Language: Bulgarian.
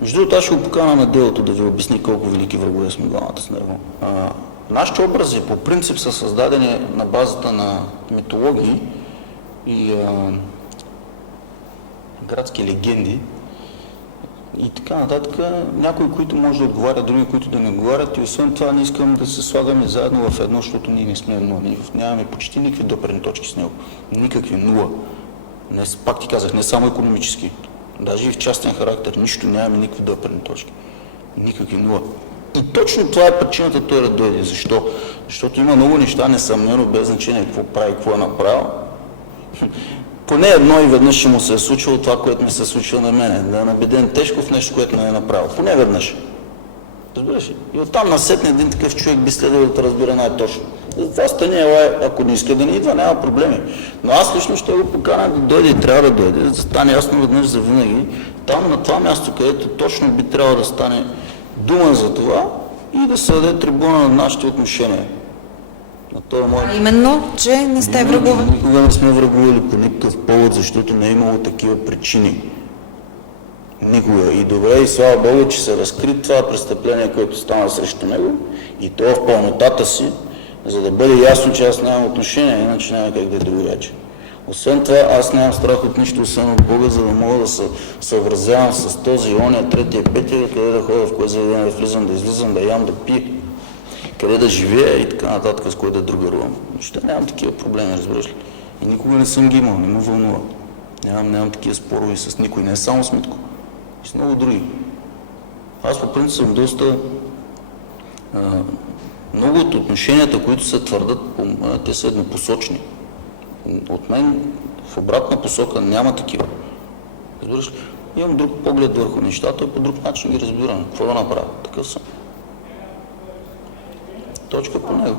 Между другото, аз ще го покана на делото да ви обясни колко велики врагове сме главата с него. Нашите образи по принцип са създадени на базата на митологии и градски легенди и така нататък. Някои, които може да отговарят, други, които да не отговарят, и освен това не искам да се слагаме заедно в едно, защото ние не сме едно. Ние нямаме почти никакви допирни точки с него. Никакви, нула. Пак ти казах, не само икономически. Даже и в частен характер, нищо, нямаме никакви допирни точки. Никакви, нула. И точно това е причината той да дойде. Защо? Защото има много неща, несъмнено, без значение какво прави, какво е направил. Поне едно и веднъж ще му се е случило това, което ми се е случило на мене. Да е набеден тежко в нещо, което не е направил. Поне веднъж. Разбираш ли? И оттам насетне един такъв човек би следвал да те разбира най-точно. Това стане, ако не иска да не идва, няма проблеми. Но аз лично ще го поканя да дойде и трябва да дойде, да стане ясно веднъж за винаги. Там на това място, където точно би трябвало да стане дума за това и да се даде трибуна на нашите отношения. Именно, че не сте врагове. Никога не сме враговали по никакъв повод, защото не е имало такива причини. Никога. И добре, и слава Богу, че се разкри това престъпление, което стана срещу него, и то в пълнотата си, за да бъде ясно, че аз нямам отношение, иначе няма как да е другоряче. Освен това, аз нямам страх от нищо, освен от Бога, за да мога да се съобразявам с този, ония, третия, петия, къде да ходя, в кое заведение да влизам, да излизам, да ям, да пия, къде да живея и така нататък, с кое да другарувам. Въобще нямам такива проблеми, разбираш ли. И никога не съм ги имал, не му вълнува. Нямам такива спорове с никой, не само с Митко, и с много други. Аз по принцип съм доста... много от отношенията, които се твърдат, те са еднопосочни. От мен в обратна посока няма такива. Разбираш ли? Имам друг поглед върху нещата и по друг начин ги разбирам. Какво да направя? Такъв съм. Точка по него.